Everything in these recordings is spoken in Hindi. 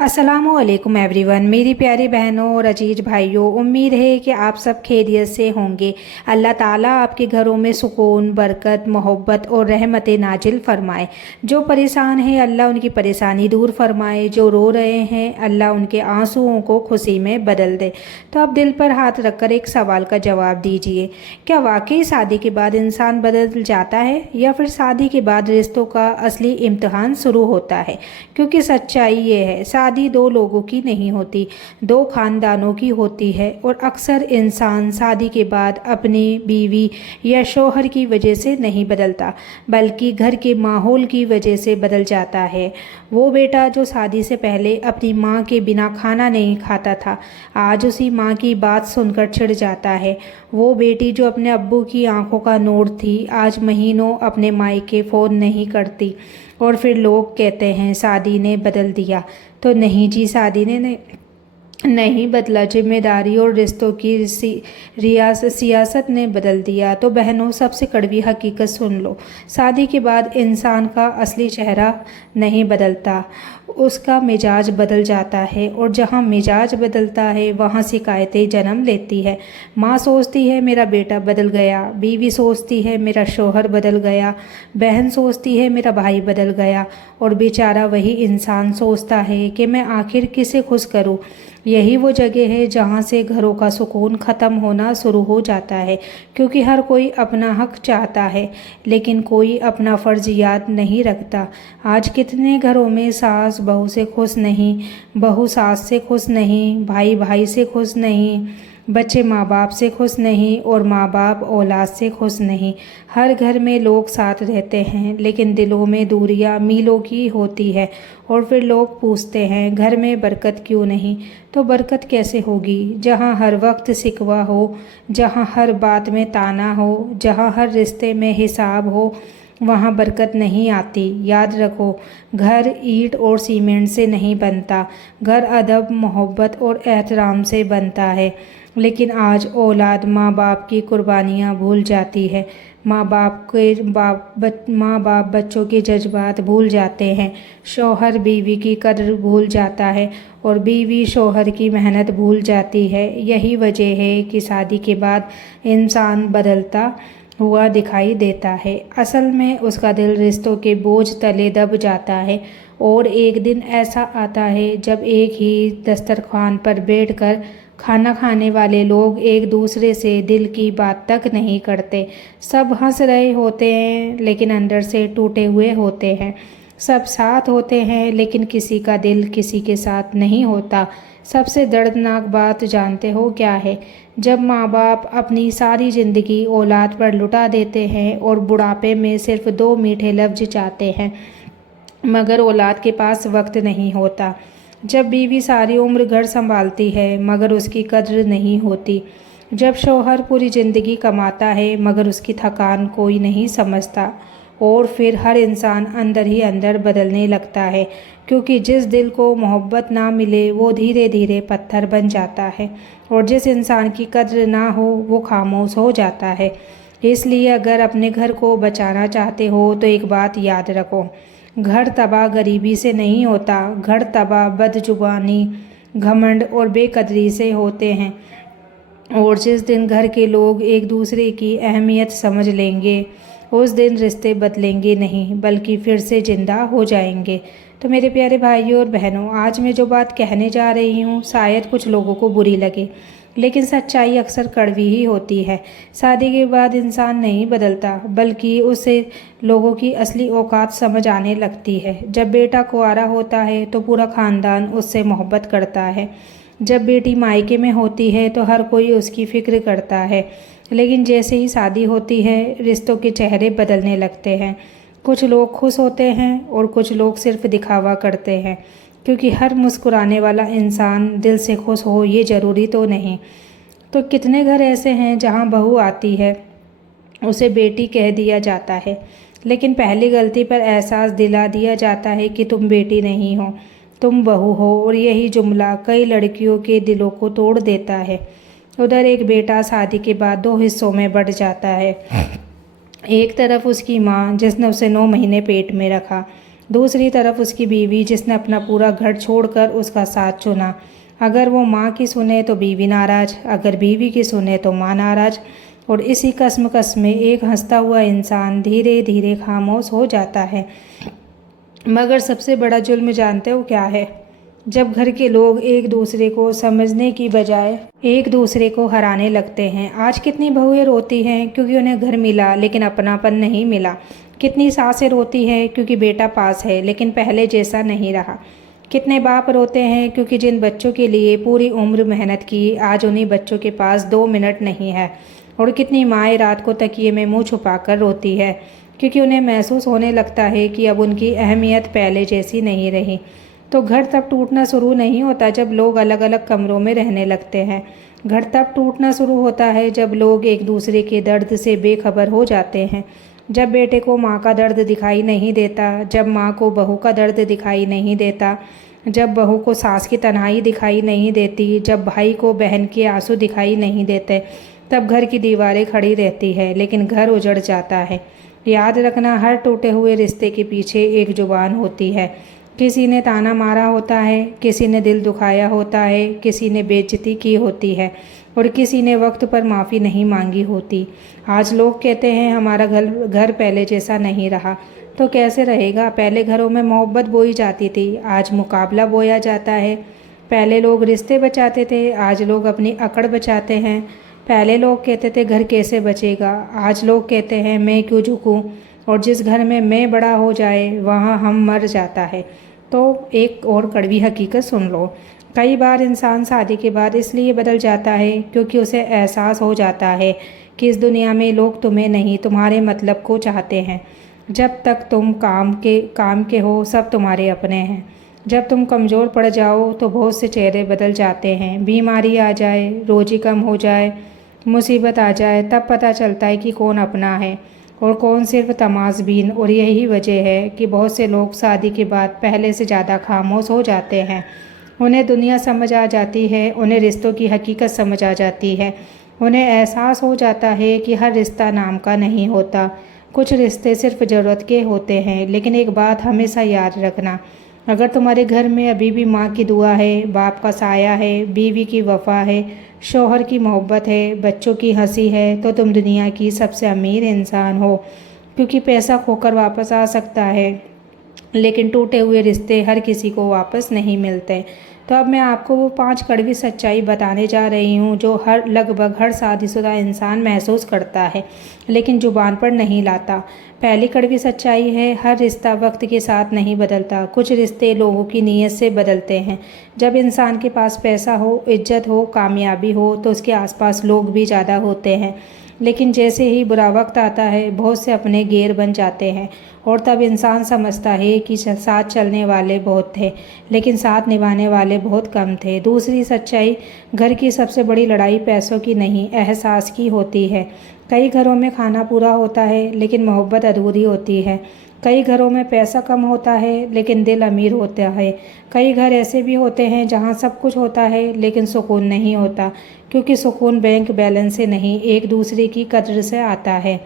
अस्सलामुअलैकुम एवरीवन, मेरी प्यारी बहनों और अजीज भाइयों, उम्मीद है कि आप सब खैरियत से होंगे। अल्लाह ताला आपके घरों में सुकून, बरकत, मोहब्बत और रहमत नाजिल फरमाए। जो परेशान है अल्लाह उनकी परेशानी दूर फरमाए, जो रो रहे हैं अल्लाह उनके आंसुओं को खुशी में बदल दे। तो अब दिल पर हाथ रखकर एक सवाल का जवाब दीजिए, क्या वाकई शादी के बाद इंसान बदल जाता है या फिर शादी के बाद रिश्तों का असली इम्तिहान शुरू होता है? क्योंकि सच्चाई ये है, शादी दो लोगों की नहीं होती, दो खानदानों की होती है। और अक्सर इंसान शादी के बाद अपनी बीवी या शौहर की वजह से नहीं बदलता, बल्कि घर के माहौल की वजह से बदल जाता है। वो बेटा जो शादी से पहले अपनी माँ के बिना खाना नहीं खाता था, आज उसी माँ की बात सुनकर चिढ़ जाता है। वो बेटी जो अपने अब्बू की आंखों का नूर थी, आज महीनों अपने मायके फ़ोन नहीं करती। और फिर लोग कहते हैं शादी ने बदल दिया। तो नहीं जी, शादी ने नहीं बदला, जिम्मेदारी और रिश्तों की सियासत ने बदल दिया। तो बहनों, सबसे कड़वी हकीकत सुन लो, शादी के बाद इंसान का असली चेहरा नहीं बदलता, उसका मिजाज बदल जाता है। और जहाँ मिजाज बदलता है वहाँ शिकायतें जन्म लेती है। माँ सोचती है मेरा बेटा बदल गया, बीवी सोचती है मेरा शौहर बदल गया, बहन सोचती है मेरा भाई बदल गया, और बेचारा वही इंसान सोचता है कि मैं आखिर किसे खुश करूँ। यही वो जगह है जहाँ से घरों का सुकून ख़त्म होना शुरू हो जाता है, क्योंकि हर कोई अपना हक चाहता है लेकिन कोई अपना फ़र्ज़ याद नहीं रखता। आज कितने घरों में सास बहू से खुश नहीं, बहू सास से खुश नहीं, भाई भाई से खुश नहीं, बच्चे माँ बाप से खुश नहीं और माँ बाप औलाद से खुश नहीं। हर घर में लोग साथ रहते हैं लेकिन दिलों में दूरियां मीलों की होती है। और फिर लोग पूछते हैं घर में बरकत क्यों नहीं? तो बरकत कैसे होगी जहाँ हर वक्त शिकवा हो, जहाँ हर बात में ताना हो, जहाँ हर रिश्ते में हिसाब हो? वहाँ बरकत नहीं आती। याद रखो, घर ईंट और सीमेंट से नहीं बनता, घर अदब, मोहब्बत और एहतराम से बनता है। लेकिन आज औलाद माँ बाप की कुर्बानियाँ भूल जाती है, माँ बाप बच्चों के जज्बात भूल जाते हैं, शौहर बीवी की कदर भूल जाता है और बीवी शौहर की मेहनत भूल जाती है। यही वजह है कि शादी के बाद इंसान बदलता हुआ दिखाई देता है। असल में उसका दिल रिश्तों के बोझ तले दब जाता है। और एक दिन ऐसा आता है जब एक ही दस्तरखान पर बैठकर खाना खाने वाले लोग एक दूसरे से दिल की बात तक नहीं करते। सब हंस रहे होते हैं लेकिन अंदर से टूटे हुए होते हैं। सब साथ होते हैं लेकिन किसी का दिल किसी के साथ नहीं होता। सबसे दर्दनाक बात जानते हो क्या है? जब माँ बाप अपनी सारी ज़िंदगी औलाद पर लुटा देते हैं और बुढ़ापे में सिर्फ 2 मीठे लफ्ज़ चाहते हैं, मगर औलाद के पास वक्त नहीं होता। जब बीवी सारी उम्र घर संभालती है मगर उसकी कद्र नहीं होती। जब शौहर पूरी ज़िंदगी कमाता है मगर उसकी थकान कोई नहीं समझता। और फिर हर इंसान अंदर ही अंदर बदलने लगता है, क्योंकि जिस दिल को मोहब्बत ना मिले वो धीरे धीरे पत्थर बन जाता है, और जिस इंसान की कद्र ना हो वो खामोश हो जाता है। इसलिए अगर अपने घर को बचाना चाहते हो तो एक बात याद रखो, घर तबाह गरीबी से नहीं होता, घर तबाह बदजुबानी, घमंड और बेकदरी से होते हैं। और जिस दिन घर के लोग एक दूसरे की अहमियत समझ लेंगे, उस दिन रिश्ते बदलेंगे नहीं बल्कि फिर से ज़िंदा हो जाएंगे। तो मेरे प्यारे भाइयों और बहनों, आज मैं जो बात कहने जा रही हूँ शायद कुछ लोगों को बुरी लगे, लेकिन सच्चाई अक्सर कड़वी ही होती है। शादी के बाद इंसान नहीं बदलता, बल्कि उसे लोगों की असली औकात समझ आने लगती है। जब बेटा कुंवारा होता है तो पूरा ख़ानदान उससे मोहब्बत करता है। जब बेटी मायके में होती है तो हर कोई उसकी फ़िक्र करता है। लेकिन जैसे ही शादी होती है रिश्तों के चेहरे बदलने लगते हैं। कुछ लोग खुश होते हैं और कुछ लोग सिर्फ दिखावा करते हैं, क्योंकि हर मुस्कुराने वाला इंसान दिल से खुश हो ये ज़रूरी तो नहीं। तो कितने घर ऐसे हैं जहां बहू आती है उसे बेटी कह दिया जाता है, लेकिन पहली गलती पर एहसास दिला दिया जाता है कि तुम बेटी नहीं हो, तुम बहू हो। और यही जुमला कई लड़कियों के दिलों को तोड़ देता है। उधर एक बेटा शादी के बाद 2 हिस्सों में बढ़ जाता है। एक तरफ उसकी माँ जिसने उसे 9 महीने पेट में रखा, दूसरी तरफ उसकी बीवी जिसने अपना पूरा घर छोड़कर उसका साथ चुना। अगर वो माँ की सुने तो बीवी नाराज़, अगर बीवी की सुने तो माँ नाराज़। और इसी कश्मकश में एक हंसता हुआ इंसान धीरे धीरे खामोश हो जाता है। मगर सबसे बड़ा जुल्म जानते हो क्या है? जब घर के लोग एक दूसरे को समझने की बजाय एक दूसरे को हराने लगते हैं। आज कितनी बहुएं रोती हैं क्योंकि उन्हें घर मिला लेकिन अपनापन नहीं मिला। कितनी सासें रोती हैं क्योंकि बेटा पास है लेकिन पहले जैसा नहीं रहा। कितने बाप रोते हैं क्योंकि जिन बच्चों के लिए पूरी उम्र मेहनत की, आज उन्हीं बच्चों के पास 2 मिनट नहीं है। और कितनी माएँ रात को तकिए में मुँह छुपाकर रोती है क्योंकि उन्हें महसूस होने लगता है कि अब उनकी अहमियत पहले जैसी नहीं रही। तो घर तब टूटना शुरू नहीं होता जब लोग अलग अलग कमरों में रहने लगते हैं। घर तब टूटना शुरू होता है जब लोग एक दूसरे के दर्द से बेखबर हो जाते हैं। जब बेटे को माँ का दर्द दिखाई नहीं देता, जब माँ को बहू का दर्द दिखाई नहीं देता, जब बहू को सास की तन्हाई दिखाई नहीं देती, जब भाई को बहन के आंसू दिखाई नहीं देते, तब घर की दीवारें खड़ी रहती है लेकिन घर उजड़ जाता है। याद रखना, हर टूटे हुए रिश्ते के पीछे एक जुबान होती है। किसी ने ताना मारा होता है, किसी ने दिल दुखाया होता है, किसी ने बेइज्जती की होती है और किसी ने वक्त पर माफ़ी नहीं मांगी होती। आज लोग कहते हैं हमारा घर पहले जैसा नहीं रहा। तो कैसे रहेगा? पहले घरों में मोहब्बत बोई जाती थी, आज मुकाबला बोया जाता है। पहले लोग रिश्ते बचाते थे, आज लोग अपनी अकड़ बचाते हैं। पहले लोग कहते थे घर कैसे बचेगा, आज लोग कहते हैं मैं क्यों झुकूं। और जिस घर में मैं बड़ा हो जाए वहाँ हम मर जाता है। तो एक और कड़वी हकीकत सुन लो। कई बार इंसान शादी के बाद इसलिए बदल जाता है क्योंकि उसे एहसास हो जाता है कि इस दुनिया में लोग तुम्हें नहीं, तुम्हारे मतलब को चाहते हैं। जब तक तुम काम के हो सब तुम्हारे अपने हैं। जब तुम कमज़ोर पड़ जाओ तो बहुत से चेहरे बदल जाते हैं। बीमारी आ जाए, रोजी कम हो जाए, मुसीबत आ जाए, तब पता चलता है कि कौन अपना है और कौन सिर्फ तमाशबीन। और यही वजह है कि बहुत से लोग शादी के बाद पहले से ज़्यादा खामोश हो जाते हैं। उन्हें दुनिया समझ आ जाती है, उन्हें रिश्तों की हकीकत समझ आ जाती है। उन्हें एहसास हो जाता है कि हर रिश्ता नाम का नहीं होता। कुछ रिश्ते सिर्फ ज़रूरत के होते हैं। लेकिन एक बात हमेशा याद रखना, अगर तुम्हारे घर में अभी भी माँ की दुआ है, बाप का साया है, बीवी की वफ़ा है, शौहर की मोहब्बत है, बच्चों की हंसी है, तो तुम दुनिया की सबसे अमीर इंसान हो। क्योंकि पैसा खोकर वापस आ सकता है लेकिन टूटे हुए रिश्ते हर किसी को वापस नहीं मिलते। तो अब मैं आपको वो 5 कड़वी सच्चाई बताने जा रही हूँ जो लगभग हर शादीशुदा इंसान महसूस करता है लेकिन जुबान पर नहीं लाता। पहली कड़वी सच्चाई है, हर रिश्ता वक्त के साथ नहीं बदलता। कुछ रिश्ते लोगों की नीयत से बदलते हैं। जब इंसान के पास पैसा हो, इज्जत हो, कामयाबी हो तो उसके आसपास लोग भी ज़्यादा होते हैं। लेकिन जैसे ही बुरा वक्त आता है बहुत से अपने गैर बन जाते हैं और तब इंसान समझता है कि साथ चलने वाले बहुत थे लेकिन साथ निभाने वाले बहुत कम थे। दूसरी सच्चाई, घर की सबसे बड़ी लड़ाई पैसों की नहीं, एहसास की होती है। कई घरों में खाना पूरा होता है लेकिन मोहब्बत अधूरी होती है। कई घरों में पैसा कम होता है लेकिन दिल अमीर होता है। कई घर ऐसे भी होते हैं जहां सब कुछ होता है लेकिन सुकून नहीं होता, क्योंकि सुकून बैंक बैलेंस से नहीं, एक दूसरे की कद्र से आता है।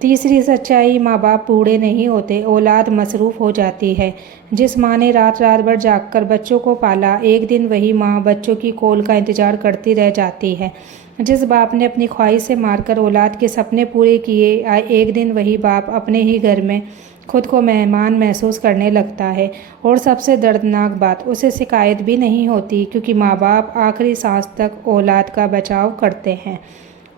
तीसरी सच्चाई, माँ बाप बूढ़े नहीं होते, औलाद मसरूफ़ हो जाती है। जिस माँ ने रात रात भर जागकर बच्चों को पाला, एक दिन वही माँ बच्चों की कॉल का इंतज़ार करती रह जाती है। जिस बाप ने अपनी ख्वाहिश से मारकर औलाद के सपने पूरे किए, एक दिन वही बाप अपने ही घर में खुद को मेहमान महसूस करने लगता है। और सबसे दर्दनाक बात, उसे शिकायत भी नहीं होती क्योंकि माँ बाप आखिरी सांस तक औलाद का बचाव करते हैं।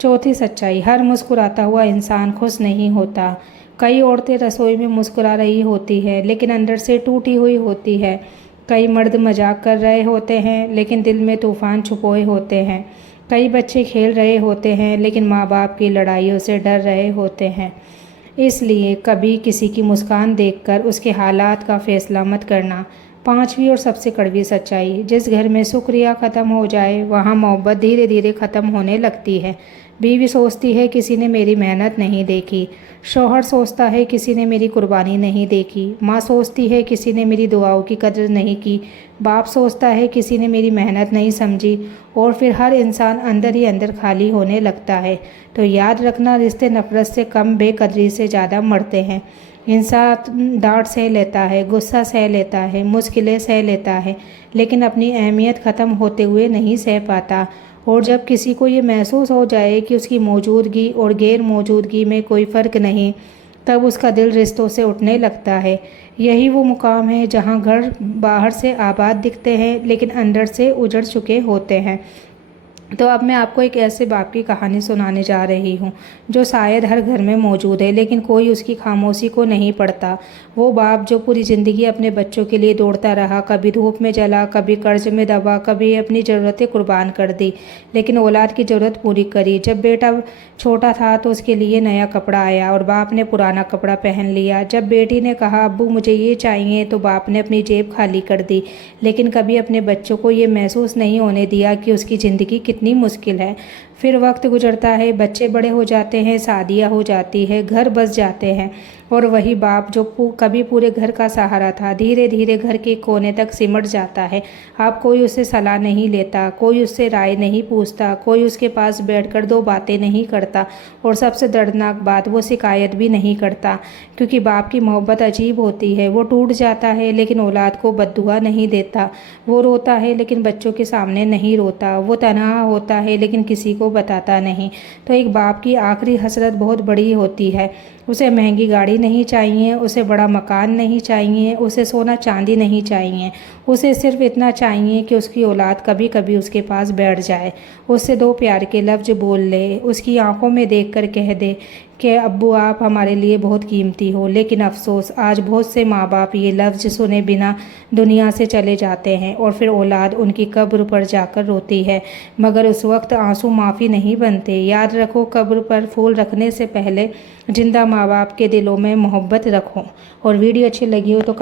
चौथी सच्चाई, हर मुस्कुराता हुआ इंसान खुश नहीं होता। कई औरतें रसोई में मुस्कुरा रही होती है लेकिन अंदर से टूटी हुई होती है। कई मर्द मजाक कर रहे होते हैं लेकिन दिल में तूफान छुपोए होते हैं। कई बच्चे खेल रहे होते हैं लेकिन माँ बाप की लड़ाइयों से डर रहे होते हैं। इसलिए कभी किसी की मुस्कान देखकर उसके हालात का फैसला मत करना। पांचवी और सबसे कड़वी सच्चाई, जिस घर में शुक्रिया ख़त्म हो जाए वहाँ मोहब्बत धीरे धीरे ख़त्म होने लगती है। बीवी सोचती है किसी ने मेरी मेहनत नहीं देखी, शौहर सोचता है किसी ने मेरी कुर्बानी नहीं देखी, माँ सोचती है किसी ने मेरी दुआओं की कदर नहीं की, बाप सोचता है किसी ने मेरी मेहनत नहीं समझी, और फिर हर इंसान अंदर ही अंदर खाली होने लगता है। तो याद रखना, रिश्ते नफरत से कम, बेकदरी से ज़्यादा मरते हैं। इंसान डांट सह लेता है, गुस्सा सह लेता है, मुश्किलें सह लेता है, लेकिन अपनी अहमियत ख़त्म होते हुए नहीं सह पाता। और जब किसी को ये महसूस हो जाए कि उसकी मौजूदगी और गैर मौजूदगी में कोई फ़र्क नहीं, तब उसका दिल रिश्तों से उठने लगता है। यही वो मुकाम है जहाँ घर बाहर से आबाद दिखते हैं लेकिन अंदर से उजड़ चुके होते हैं। तो अब मैं आपको एक ऐसे बाप की कहानी सुनाने जा रही हूँ जो शायद हर घर में मौजूद है, लेकिन कोई उसकी खामोशी को नहीं पढ़ता। वो बाप जो पूरी ज़िंदगी अपने बच्चों के लिए दौड़ता रहा, कभी धूप में जला, कभी कर्ज में दबा, कभी अपनी ज़रूरतें कुर्बान कर दी, लेकिन औलाद की ज़रूरत पूरी करी। जब बेटा छोटा था तो उसके लिए नया कपड़ा आया और बाप ने पुराना कपड़ा पहन लिया। जब बेटी ने कहा अब्बू मुझे ये चाहिए, तो बाप ने अपनी जेब खाली कर दी, लेकिन कभी अपने बच्चों को ये महसूस नहीं होने दिया कि उसकी ज़िंदगी कितनी मुश्किल है। फिर वक्त गुजरता है, बच्चे बड़े हो जाते हैं, शादियाँ हो जाती है, घर बस जाते हैं, और वही बाप जो कभी पूरे घर का सहारा था, धीरे धीरे घर के कोने तक सिमट जाता है। अब कोई उससे सलाह नहीं लेता, कोई उससे राय नहीं पूछता, कोई उसके पास बैठकर दो बातें नहीं करता, और सबसे दर्दनाक बात, वो शिकायत भी नहीं करता। क्योंकि बाप की मोहब्बत अजीब होती है। वो टूट जाता है लेकिन औलाद को बद्दुआ नहीं देता। वो रोता है लेकिन बच्चों के सामने नहीं रोता। वो तन्हा होता है लेकिन किसी को बताता नहीं। तो एक बाप की आखिरी हसरत बहुत बड़ी होती है। उसे महंगी गाड़ी नहीं चाहिए, उसे बड़ा मकान नहीं चाहिए, उसे सोना चांदी नहीं चाहिए। उसे सिर्फ इतना चाहिए कि उसकी औलाद कभी कभी उसके पास बैठ जाए, उससे दो प्यार के लफ्ज़ बोल ले, उसकी आंखों में देखकर कह दे कि अब्बू आप हमारे लिए बहुत कीमती हो। लेकिन अफसोस आज बहुत से माँ बाप ये लफ्ज़ सुने बिना दुनिया से चले जाते हैं, और फिर औलाद उनकी कब्र पर जाकर रोती है, मगर उस वक्त आंसू माफ़ी नहीं बनते। याद रखो, कब्र पर फूल रखने से पहले जिंदा माँ बाप के दिलों में मोहब्बत रखो। और वीडियो अच्छी लगी हो तो